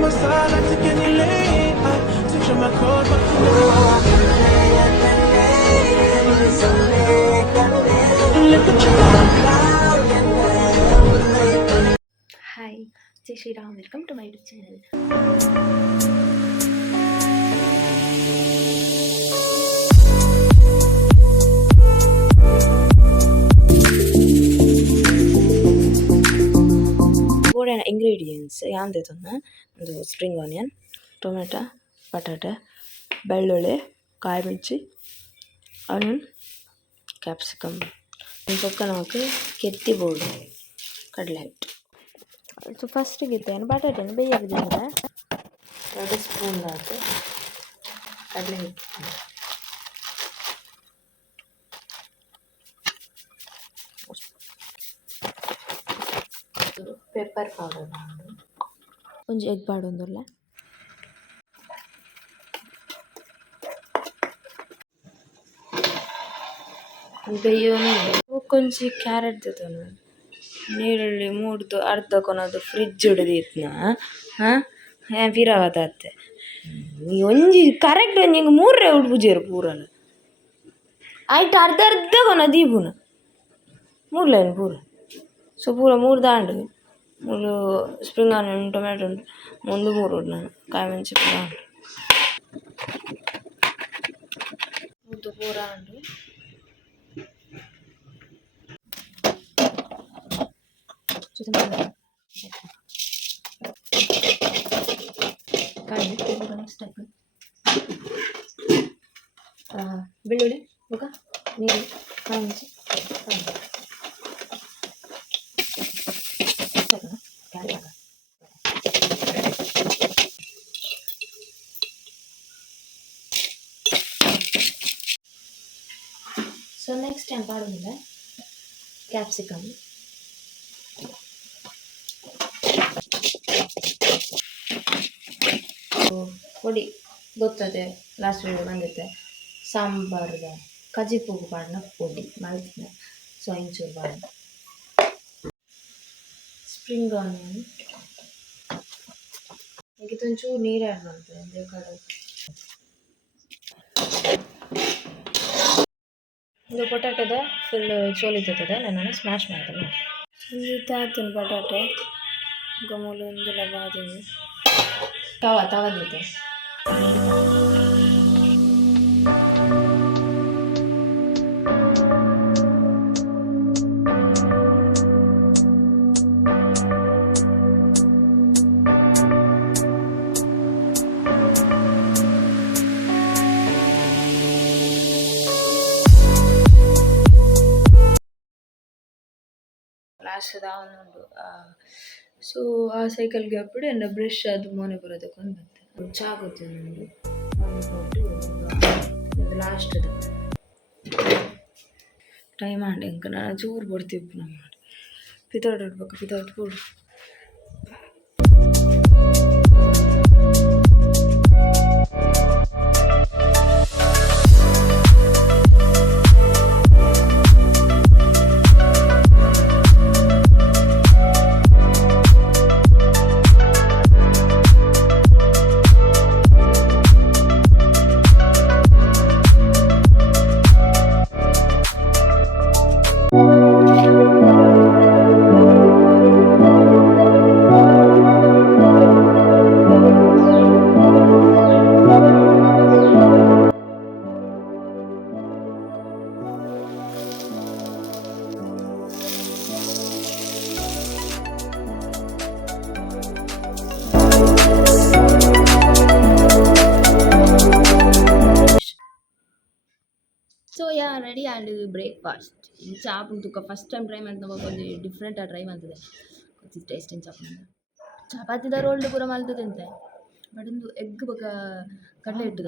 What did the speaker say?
my side like to get you late. Switch on my code, but you know look at hi Jai Shriram, welcome to my YouTube channel. ಗೋಡನ ingredients ಯಾಂದಿತ್ತು ಒಂದು spring onion, tomato, ಬಟಾಟೆ, ಬೆಳ್ಳುಳ್ಳಿ, ಕಾಯಿ ಮಿರ್ಚಿ, onion, capsicum. ಪಕ್ಕ ನಮಗೆ ಕೆತ್ತಿ board ಕಡಲೆ ಹಿಟ್ಟು. ಸೊ ಫಸ್ಟಿಗೆ ಇತ್ತೇನು ಬಟಾಟೆನ ಬೇಯದಿದ್ದರೆ 2 ಸ್ಪೂನ್ ಹಾಕಿ ಕಡಲೆ ಹಿಟ್ಟು, ಪೆಪ್ಪರ್ ಪೌಡರ್ ಮಾಡು, ಒಂಜಿ ಎಗ್ ಪಾಡೊಂದುಲ್ಲ, ಬೇಯೋನು ಕೊಂಚ ಕ್ಯಾರೆಟ್ ತಿಂತಾನು ನೀರುಳ್ಳಿ ಮೂಡ್ದು ಅರ್ಧ ಕೊನದು ಫ್ರಿಜ್ ಹಿಡಿದಿತ್ನ ಪಿರಾವತ್ತೆ ಒಂಜಿ ಕರೆಕ್ಟ್ ಒಂಜಿಂಗೆ 3 ಉಡ್ಬುಜೇರು ಪೂರನ ಆಯ್ತು ಅರ್ಧ ಅರ್ಧ ಕೊನ ದೀಪುನ 3 ಲೈನ್ ಪೂರ. ಸೊ ಪೂರ 3 ದಾಂಡು 3 ಸ್ಪ್ರಿಂಗ್ ಆನಿಯನ್ ಟೊಮೆಟೊ ಉಂಟು ಮುಂದು 3 ಉಂಟು ನಾನು ಕಾಯಿ ಮೆಣಸಿ ಪೂರ ಉಂಟು ಮುದ್ದು ಪೂರ ಉಂಟು. ಬೆಳ್ಳುಳ್ಳಿ ಮುಖ ನೀರು ಕಾಯಿ ಮೆಣಸಿ ಸೊ ನೆಕ್ಸ್ಟ್ ಏನು ಮಾಡೋದಿಲ್ಲ, ಕ್ಯಾಪ್ಸಿಕಮ್, ಪೊಡಿ ಗೊತ್ತದೆ ಲಾಸ್ಟ್ ವೀಡಿಯೋ ಬಂದಿತ್ತೆ ಸಾಂಬಾರ್ದ ಕಜಿಪುಗು ಪಾಡಿನ ಪೊಡಿ ಮಲ್ತಿನ ಸೊ ಇಂಚೂರು ಬಾಡ, ಸ್ಪ್ರಿಂಗ್ ಆನಿಯನ್ ಈಗ ಒಂಚೂರು ನೀರು ಆ್ಯಡ್ ಮಾಡ್ತೇನೆ ಅದೇ ಕಡೆ. ಇದು ಪೊಟ್ಯಾಟೊದ ಫುಲ್ ಚೋಲಿತದ ನಾನು ಸ್ಮ್ಯಾಶ್ ಮಾಡ್ತೇನೆ. ಸಂಗೀತ ಹಾಕ್ತೀನಿ ಬಟಾಟೆ ಗಮೂಲು ಒಂದು ಲಗಾದೀನಿ ತವದಿದೆ. లాస్ట్ దావునుండు సో ఆ సైకిల్కి అప్పుడు ఎండ బ్రష్ అది మోನೆ ಬರೋದಕ್ಕೊಂದು ಬರ್ತದೆ ಚಾ ಗೊತ್ತಿದೆ ಕೊಟ್ಟು ಲಾಸ್ಟ್ದು ಟ್ರೈ ಮಾಡಿ ಇಂಕ ನಾನು ಚೂರು ಬಡ್ತಿಪ್ಪು ನಮ್ಮ ಮಾಡಿ ಪಿತಾಡ್ ಇಡ್ಬೇಕು ಪಿತಾಡ್ ಕೊಡು. So yeah, ready and breakfast. Chop ತುಕ ಫಸ್ಟ್ ಟೈಮ್ ಟ್ರೈ ಮಾಡ್ತಾ ಒಂದು ಡಿಫ್ರೆಂಟ್ ಟ್ರೈ ಮಾಡ್ತದೆ ಕೊಚ್ಚಿ ಟೇಸ್ಟಿಂಗ್ ಚಾಪ್ ಚಪಾತಿದ ರೋಲ್ಡ್ ಪೂರ ಮಲ್ತದೆ ಅಂತೆ ಬಟ್ ಒಂದು ಎಗ್ ಬೊಕ ಕಡಲೆ ಹಿಟ್ಟು